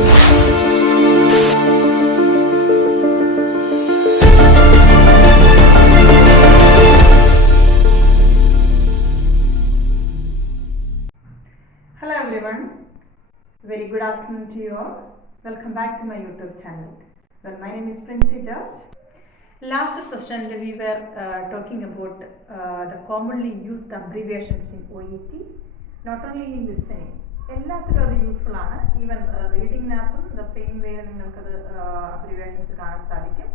Hello everyone, very good afternoon to you all. Welcome back to my YouTube channel. Well, my name is Princey George. Last session we were talking about the commonly used abbreviations in OET, not only in listening. എല്ലാത്തിലും അത് useful ആണ്. Even റീഡിങ്ങിനകത്തും the same way നിങ്ങൾക്കത് abbreviations കാണാൻ സാധിക്കും.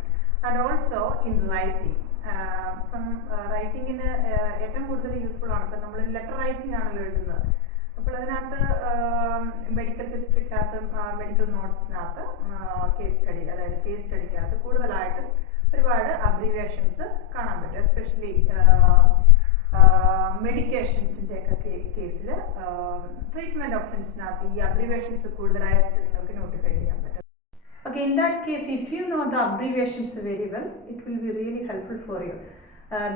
And also in writing. ഇപ്പം റൈറ്റിങ്ങിന് ഏറ്റവും കൂടുതൽ useful ആണ്. ഇപ്പം നമ്മൾ ലെറ്റർ റൈറ്റിംഗ് ആണല്ലോ എഴുതുന്നത്. അപ്പോൾ അതിനകത്ത് മെഡിക്കൽ ഹിസ്റ്ററിക്കകത്ത്, മെഡിക്കൽ നോട്ട്സിനകത്ത്, കേസ് സ്റ്റഡി, അതായത് കേസ് സ്റ്റഡിക്കകത്ത് കൂടുതലായിട്ടും ഒരുപാട് അബ്രിവേഷൻസ് കാണാൻ പറ്റും. എസ്പെഷ്യലി മെഡിക്കേഷൻസിൻ്റെ ഒക്കെ കേസിൽ ട്രീറ്റ്മെൻറ്റ് ഓപ്ഷൻസിനകത്ത് ഈ അബ്രിവേഷൻസ് കൂടുതലായിട്ട് നിങ്ങൾക്ക് നോട്ടിഫൈ ചെയ്യാൻ പറ്റും. Okay, in that case, if you know the abbreviations very well, it will be really helpful for you.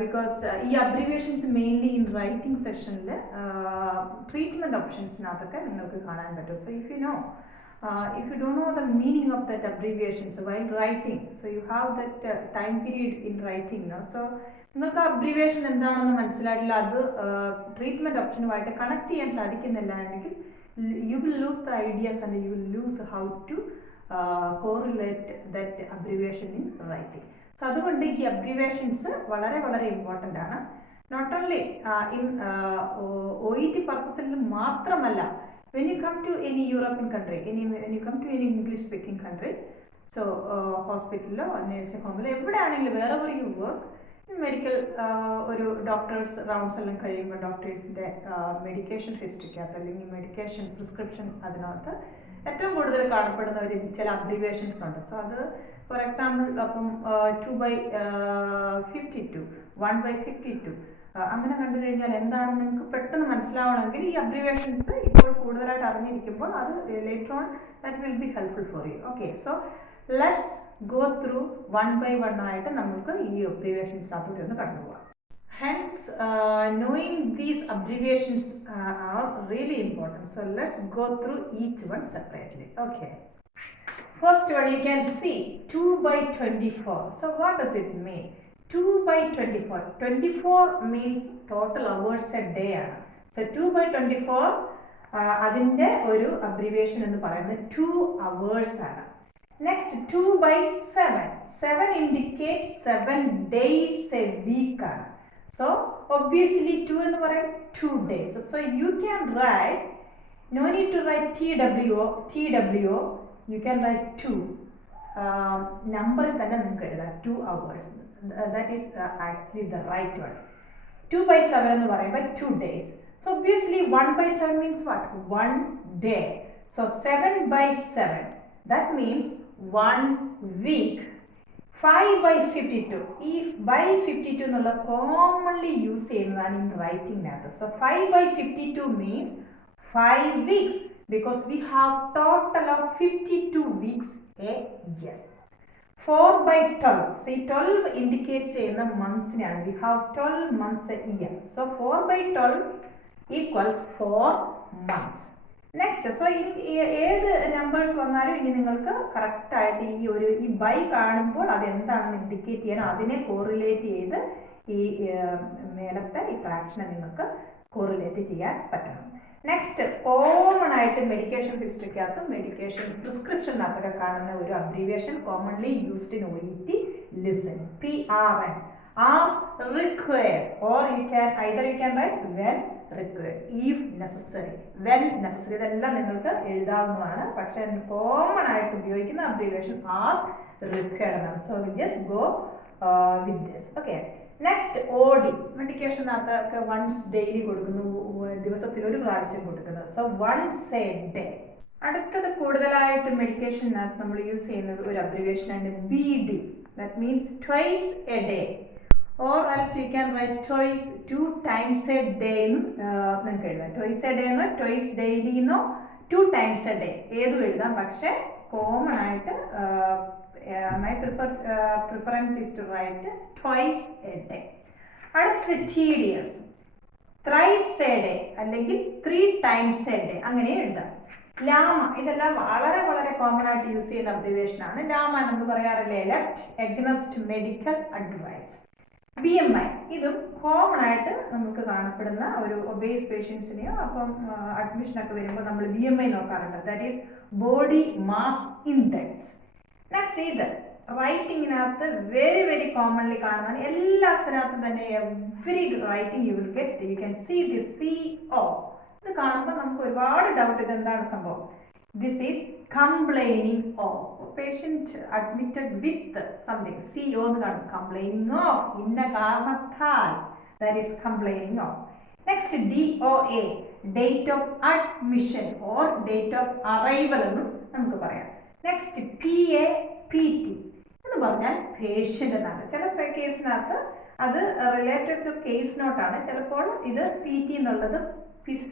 Because ഈ abbreviations mainly in writing സെക്ഷനിൽ ട്രീറ്റ്മെൻറ്റ് ഓപ്ഷൻസിനകത്തൊക്കെ നിങ്ങൾക്ക് കാണാൻ പറ്റും. So if you don't know the meaning of that abbreviations while writing, so you have that time period in writing, no? So നിങ്ങൾക്ക് abbreviation എന്താണെന്ന് മനസ്സിലായിട്ടില്ല, അത് treatment ഓപ്ഷനുമായിട്ട് connect ചെയ്യാൻ സാധിക്കുന്നില്ല എങ്കിൽ you will lose the ideas and you will lose how to correlate that abbreviation in writing. So അതുകൊണ്ട് ഈ abbreviations വളരെ വളരെ ഇമ്പോർട്ടൻ്റ് ആണ്. നോട്ട് ഓൺലി ഇൻ OET പർപ്പസിൽ മാത്രമല്ല, when you come to any European country, when you come to any English speaking country, so ഹോസ്പിറ്റലിലോ nursing ഹോമിലോ എവിടെയാണെങ്കിലും wherever you work, medical ഒരു ഡോക്ടേഴ്സ് റൗണ്ട്സ് എല്ലാം കഴിയുമ്പോൾ ഡോക്ടേഴ്സിൻ്റെ മെഡിക്കേഷൻ ഹിസ്റ്ററിക്കകത്ത് അല്ലെങ്കിൽ മെഡിക്കേഷൻ പ്രിസ്ക്രിപ്ഷൻ അതിനകത്ത് ഏറ്റവും കൂടുതൽ കാണപ്പെടുന്ന ഒരു ചില അബ്രിവേഷൻസ് ഉണ്ട്. സോ അത് ഫോർ എക്സാമ്പിൾ അപ്പം 2/52, 1/52 അങ്ങനെ കണ്ടു കഴിഞ്ഞാൽ എന്താണെന്ന് നിങ്ങൾക്ക് പെട്ടെന്ന് മനസ്സിലാവണമെങ്കിൽ ഈ അബ്രിവേഷൻസ് ഇപ്പോൾ കൂടുതലായിട്ട് അറിഞ്ഞിരിക്കുമ്പോൾ അത് later on that will be helpful for you. Okay, so let's go through 1 by 1 ആയിട്ട് നമുക്ക് ഈ അബ്രിവേഷൻസിനകത്തൂടെ ഒന്ന് കണ്ടുപോകാം. Hence, knowing these abbreviations are really important. So let's go through each one separately. Okay. First one you can see 2/24. So what does it mean? 2/24. 24 means total hours a day. So 2/24 അതിൻ്റെ ഒരു abbreviation എന്ന് പറയുന്നത് 2 hours ആണ്. Next 2/7. 7 indicates 7 days a week ആണ്. So obviously 2 എന്ന് പറയുന്നത് 2 days. So you can write, no need to write TWO, you can write 2. Number തന്നെ നിങ്ങൾക്ക് എഴുതാം 2 hours. That is actually the right one. 2/7 എന്ന് പറയുമ്പോൾ 2 days. So obviously 1/7 means what? 1 day. So 7/7, that means 1 week. 5/52. ഈ by 52 എന്നുള്ള commonly use ചെയ്യുന്നതാണ് in റൈറ്റിംഗിനകത്ത്. So 5/52 means 5 weeks because we have total of 52 weeks a year. 4/12. So 12 indicates ചെയ്യുന്ന മന്ത്സിനെയാണ്. We have 12 months a year. So 4/12 equals 4 months. Next, so ഏത് numbers വന്നാലും ഇനി നിങ്ങൾക്ക് കറക്റ്റായിട്ട് ഈ ബൈ കാണുമ്പോൾ അതെന്താണെന്ന് ഇൻഡിക്കേറ്റ് ചെയ്യാൻ അതിനെ കോറിലേറ്റ് ചെയ്ത് ഈ മേലത്തെ ഈ ഫ്രാക്ഷനെ നിങ്ങൾക്ക് കോറിലേറ്റ് ചെയ്യാൻ പറ്റണം. നെക്സ്റ്റ്, കോമൺ ആയിട്ട് മെഡിക്കേഷൻ ഹിസ്റ്ററിക്കകത്തും മെഡിക്കേഷൻ പ്രിസ്ക്രിപ്ഷനകത്തൊക്കെ കാണുന്ന ഒരു abbreviation commonly used in OET, listen, PRN, as required, or you can write when required, if necessary, when necessary. ഇതെല്ലാം നിങ്ങൾക്ക് എഴുതാവുന്നതാണ്. പക്ഷേ കോമൺ ആയിട്ട് ഉപയോഗിക്കുന്ന അബ്രീവിയേഷൻ as required എന്നാണ്. So we just go with this. Okay. Next, OD, മെഡിക്കേഷനകത്തൊക്കെ once daily കൊടുക്കുന്നു, ദിവസത്തിൽ ഒരു പ്രാവശ്യം കൊടുക്കുന്നത്. So once a day. അടുത്തത് കൂടുതലായിട്ട് മെഡിക്കേഷനകത്ത് നമ്മൾ യൂസ് ചെയ്യുന്നത് ഒരു അബ്രീവിയേഷനാണ് BD, that means twice a day, or else you can write twice, 2 times a day എന്നും നിങ്ങൾക്ക് എഴുതാം. twice a day എന്നോ twice daily എന്നോ 2 times a day ഏതും എഴുതാം. പക്ഷേ കോമൺ ആയിട്ട് my preference is to write twice a day. അടുത്തത് tedious, thrice a day അല്ലെങ്കിൽ 3 times a day അങ്ങനെ എഴുതാം. ലാമ, ഇതെല്ലാം വളരെ വളരെ കോമൺ ആയിട്ട് യൂസ് ചെയ്യുന്ന അബ്രിവേഷൻ ആണ്. ലാമ നമ്മൾ പറയാറില്ലേ, left against medical advice. BMI, ഇതും കോമൺ ആയിട്ട് നമുക്ക് കാണപ്പെടുന്ന ഒരു ഒബേസ് പേഷ്യൻസിനെയോ അപ്പം അഡ്മിഷനൊക്കെ വരുമ്പോൾ നമ്മൾ BMI നോക്കാറുണ്ട്. That is body mass index. Next ഇത് റൈറ്റിങ്ങിനകത്ത് വെരി വെരി കോമൺലി കാണുന്നതാണ്. എല്ലാത്തിനകത്തും തന്നെ every writing you will get, you can see this CO. ഇത് കാണുമ്പോൾ നമുക്ക് ഒരുപാട് ഡൗട്ട്, ഇത് എന്താണ് സംഭവം. This is complaining of, patient admitted with something, CO എന്ന് കാണും. കംപ്ലൈനിങ് ഓഫ് ഇന്ന കാരണത്താൽ, that is complaining of. Next DOA, date of admission or date of arrival എന്നും നമുക്ക് പറയാം. നെക്സ്റ്റ് PT എന്ന് പറഞ്ഞാൽ പേഷ്യൻ്റ് എന്നാണ്. ചില കേസിനകത്ത് അത് റിലേറ്റഡ് ടു കേസ് നോട്ടാണ്. ചിലപ്പോൾ ഇത് PT എന്നുള്ളത്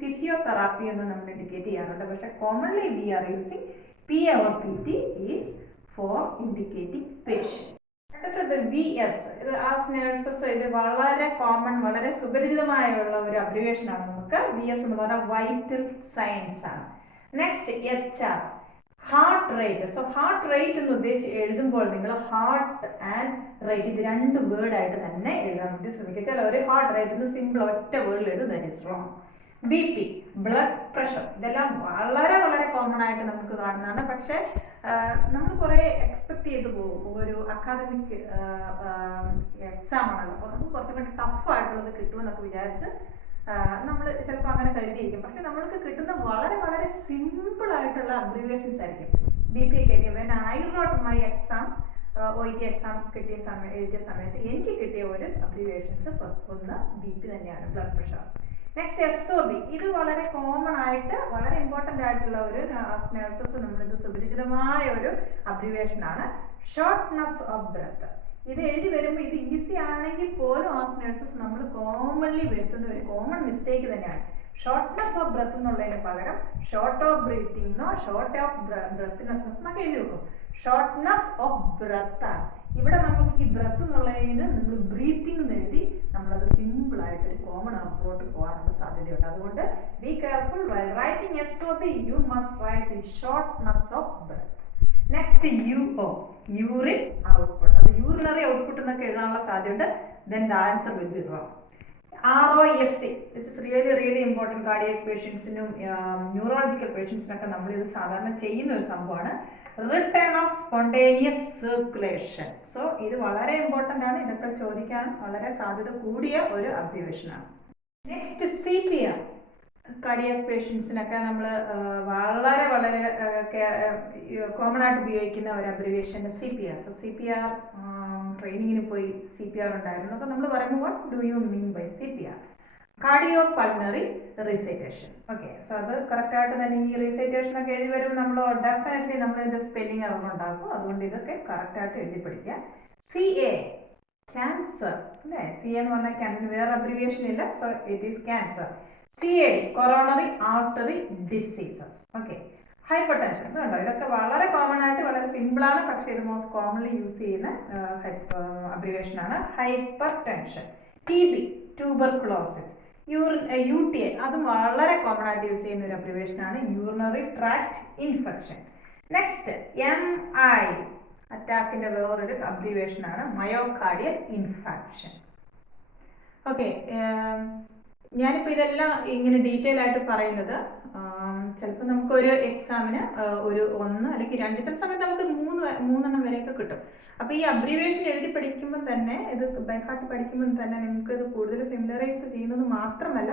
ഫിസിയോതെറാപ്പി എന്ന് നമ്മൾ ഇൻഡിക്കേറ്റ് ചെയ്യാറുണ്ട്. പക്ഷേ commonly we are using PA or PT is for indicating patient. അടുത്തത് VS, ഇത് ആസ് നേഴ്സസ് ഇത് വളരെ കോമൺ, വളരെ സുപരിചിതമായുള്ള ഒരു അബ്രിവേഷൻ ആണ് നമുക്ക്. VS എന്ന് പറഞ്ഞാൽ വൈറ്റൽ സയൻസ് ആണ്. Next HR, heart rate. So heart rate എന്ന് ഉദ്ദേശിച്ച് എഴുതുമ്പോൾ നിങ്ങൾ ഹാർട്ട് ആൻഡ് റേറ്റ് ഇത് രണ്ട് വേർഡായിട്ട് തന്നെ എഴുതാൻ വേണ്ടി ശ്രമിക്കുക. ചിലവർ ഹാർട്ട് റേറ്റ് എന്ന് സിമ്പിൾ ഒറ്റ വേർഡിൽ എഴുതും, that is wrong. BP, blood pressure. ഇതെല്ലാം വളരെ വളരെ കോമൺ ആയിട്ട് നമുക്ക് കാണുന്നതാണ്. പക്ഷേ നമ്മൾ കുറേ എക്സ്പെക്ട് ചെയ്ത് പോകും. ഒരു അക്കാദമിക് എക്സാം ആണല്ലോ, അപ്പോൾ നമുക്ക് കുറച്ചും കൂടി ടഫായിട്ടുള്ളത് കിട്ടുമെന്നൊക്കെ വിചാരിച്ച് നമ്മൾ ചിലപ്പോൾ അങ്ങനെ കരുതിയിരിക്കും. പക്ഷെ നമ്മൾക്ക് കിട്ടുന്ന വളരെ വളരെ സിമ്പിൾ ആയിട്ടുള്ള അബ്രിവേഷൻസ് ആയിരിക്കും. BP ഒക്കെ when I rote my exam, OET exam എഴുതിയ സമയത്ത് എനിക്ക് കിട്ടിയ ഒരു അബ്രിവേഷൻസ് ഫസ്റ്റ് ഒന്ന് BP തന്നെയാണ്, ബ്ലഡ് പ്രഷർ. നെക്സ്റ്റ് SOB, ഇത് വളരെ കോമൺ ആയിട്ട് വളരെ ഇമ്പോർട്ടൻ്റ് ആയിട്ടുള്ള ഒരു നഴ്സസ് നമ്മളിത് സുപരിചിതമായ ഒരു അബ്രിവേഷൻ ആണ്. Shortness of breath. ഇത് എഴുതി വരുമ്പോൾ ഇത് ഈസി ആണെങ്കിൽ പോലും ആസ് നഴ്സസ് നമ്മൾ കോമൺലി വരുത്തുന്ന ഒരു കോമൺ മിസ്റ്റേക്ക് തന്നെയാണ്. ഷോർട്ട്നെസ് ഓഫ് ബ്രെത്ത് എന്നുള്ളതിന് പകരം ഷോർട്ട് ഓഫ് ബ്രീത്തിങ്ങോ ഷോർട്ട് ഓഫ് ബ്രെത്ത്നെസ് എന്നൊക്കെ എഴുതി വെക്കും. ഷോർട്ട്നെസ് ഓഫ് ബ്രെത്ത് ആണ്. ഇവിടെ നമുക്ക് ഈ ബ്രെത്ത് എന്നുള്ളതിന് നമ്മൾ ബ്രീത്തിങ് എന്ന് എഴുതി നമ്മളത് സിമ്പിൾ ആയിട്ട് ഒരു കോമൺ അപ്രോട്ട് പോകാനുള്ള സാധ്യതയുണ്ട്. അതുകൊണ്ട് be careful while writing SOB, you must write the shortness of breath. Next UO, urine output. അത് യൂറിനറി ഔട്ട്പുട്ട് എന്നൊക്കെ എഴുതാനുള്ള സാധ്യതയുണ്ട്. Then the answer will be wrong. ROSC, this is really really important. Cardiac പേഷ്യൻസിനും neurological പേഷ്യൻസിനൊക്കെ നമ്മളിത് സാധാരണ ചെയ്യുന്ന ഒരു സംഭവമാണ്. Return of spontaneous circulation. So ഇത് വളരെ ഇമ്പോർട്ടൻ്റ് ആണ്. ഇതൊക്കെ ചോദിക്കാൻ വളരെ സാധ്യത കൂടിയ ഒരു അബ്രിവേഷനാണ്. നെക്സ്റ്റ് CPR, കാർഡിയക് പേഷ്യൻസിനൊക്കെ നമ്മൾ വളരെ വളരെ കോമൺ ആയിട്ട് ഉപയോഗിക്കുന്ന ഒരു അബ്രിവേഷൻ CPR. സോ CPR ട്രെയിനിങ്ങിന് പോയി CPR ഉണ്ടായിരുന്നു. അപ്പോൾ നമ്മൾ പറയുമ്പോൾ what do you mean by CPR? Cardio pulmonary resuscitation. Okay, so അത് കറക്റ്റായിട്ട് തന്നെ ഈ റിസൈറ്റേഷൻ ഒക്കെ എഴുതി വരുമ്പോൾ നമ്മൾ ഡെഫിനറ്റ്ലി നമ്മൾ ഇതിൻ്റെ സ്പെല്ലിംഗ് അറിവുണ്ടാക്കും. അതുകൊണ്ട് ഇതൊക്കെ കറക്റ്റായിട്ട് എഴുതി പഠിക്കുക. CA, ക്യാൻസർ അല്ലേ. CA എന്ന് പറഞ്ഞാൽ ക്യാൻസർ, വേറെ അബ്രിവിയേഷൻ ഇല്ല. So it is cancer. CAD, coronary artery diseases. Okay, hyper tension. ഇതുണ്ടോ, ഇതൊക്കെ വളരെ കോമൺ ആയിട്ട് വളരെ സിമ്പിളാണ്. പക്ഷേ ഇത് മോസ്റ്റ് കോമൺലി യൂസ് ചെയ്യുന്ന അബ്രിവേഷൻ ആണ്. Hyper tension. TB, tuberculosis. UTI, അതും വളരെ കോമൺ ആയിട്ട് യൂസ് ചെയ്യുന്ന ഒരു അബ്രിവേഷൻ ആണ്. Urinary tract infection. Next MI, അറ്റാക്കിന്റെ വേറൊരു അബ്രിവേഷൻ ആണ്. Myocardial infarction. ഓക്കെ, ഞാനിപ്പോൾ ഇതെല്ലാം ഇങ്ങനെ ഡീറ്റെയിൽ ആയിട്ട് പറയുന്നത് ചിലപ്പോൾ നമുക്കൊരു എക്സാമിന് ഒരു 1 അല്ലെങ്കിൽ 2, ചില സമയത്ത് നമുക്ക് 3 വരെയൊക്കെ കിട്ടും. അപ്പോൾ ഈ അബ്രിവേഷൻ എഴുതി പഠിക്കുമ്പോൾ തന്നെ, ഇത് ബൈ ഹാർട്ട് പഠിക്കുമ്പോൾ തന്നെ നിങ്ങൾക്ക് ഇത് കൂടുതൽ ഫെമിലറൈസ് ചെയ്യുന്നത് മാത്രമല്ല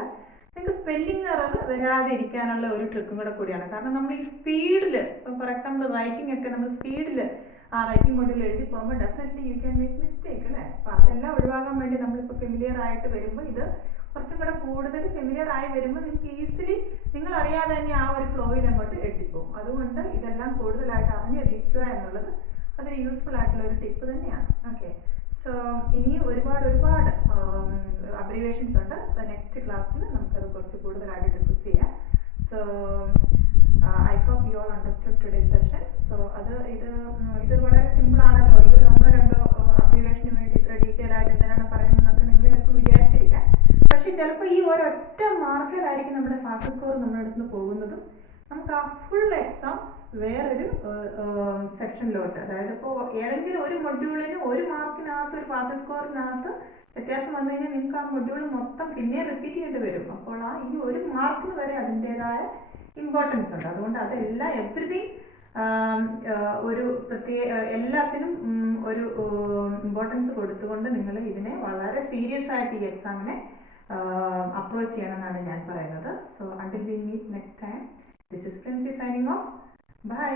നിങ്ങൾക്ക് സ്പെല്ലിംഗ് എറർ വരാതെ ഇരിക്കാനുള്ള ഒരു ട്രിക്കും കൂടെ കൂടിയാണ്. കാരണം നമ്മൾ ഈ സ്പീഡിൽ, ഫോർ എക്സാമ്പിൾ റൈറ്റിംഗ് ഒക്കെ നമ്മൾ സ്പീഡിൽ ആ റൈറ്റിംഗ് മോഡിൽ എഴുതി പോകുമ്പോൾ definitely you can make mistake അല്ലേ. അപ്പോൾ അതെല്ലാം ഒഴിവാക്കാൻ വേണ്ടി നമ്മളിപ്പോൾ ഫെമിലിയർ ആയിട്ട് വരുമ്പോൾ ഇത് കുറച്ചും കൂടെ കൂടുതൽ ഫെമിലിയർ ആയി വരുമ്പോൾ നിങ്ങൾക്ക് ഈസിലി നിങ്ങൾ അറിയാതെ തന്നെ ആ ഒരു ഫ്ലോയിൽ അങ്ങോട്ട് എത്തിപ്പോകും. അതുകൊണ്ട് ഇതെല്ലാം കൂടുതലായിട്ട് അറിഞ്ഞിരിക്കുക എന്നുള്ളത് അതൊരു യൂസ്ഫുൾ ആയിട്ടുള്ള ഒരു ടിപ്പ് തന്നെയാണ്. ഓക്കെ, സോ ഇനി ഒരുപാട് അബ്രിവേഷൻസ് ഉണ്ട്. സോ നെക്സ്റ്റ് ക്ലാസ്സിൽ നമുക്കത് കുറച്ച് കൂടുതലായിട്ട് ഡിസ്കസ് ചെയ്യാം. So I hope you all understood today's session. So ഇത് വളരെ സിമ്പിൾ ആണല്ലോ. ഈ ഒരു 1-2 അബ്രിവേഷന് വേണ്ടി ഇത്ര ഡീറ്റെയിൽ ആയിട്ട് എന്തിനാണ് പറയുന്നതെന്നൊക്കെ നിങ്ങൾ ചിലപ്പോൾ വിചാരിച്ചിരിക്കാം. പക്ഷെ ചിലപ്പോൾ ഈ ഒരൊറ്റ മാർക്കിലായിരിക്കും നമ്മുടെ ക്ലാസ് സ്കോർ നമ്മുടെ അടുത്ത് നിന്ന് പോകുന്നതും. നമുക്ക് നമുക്ക് ആ ഫുൾ എക്സാം വേറൊരു സെക്ഷനിലോട്ട്, അതായത് ഇപ്പോൾ ഏതെങ്കിലും ഒരു മൊഡ്യൂളിന് ഒരു മാർക്കിനകത്ത് ഒരു പാസിംഗ് സ്കോറിനകത്ത് വ്യത്യാസം വന്നു കഴിഞ്ഞാൽ നിങ്ങൾക്ക് ആ മൊഡ്യൂൾ മൊത്തം പിന്നെ റിപ്പീറ്റ് ചെയ്യേണ്ടി വരും. അപ്പോൾ ആ ഈ ഒരു മാർക്കിന് വരെ അതിൻ്റെതായ ഇമ്പോർട്ടൻസ് ഉണ്ട്. അതുകൊണ്ട് അതെല്ലാം എവറിഥിങ് ഒരു പ്രത്യേക എല്ലാത്തിനും ഒരു ഇമ്പോർട്ടൻസ് കൊടുത്തുകൊണ്ട് നിങ്ങൾ ഇതിനെ വളരെ സീരിയസ് ആയിട്ട് ഈ എക്സാമിനെ അപ്രോച്ച് ചെയ്യണമെന്നാണ് ഞാൻ പറയുന്നത്. So until we meet next time, this is Princy signing off. By.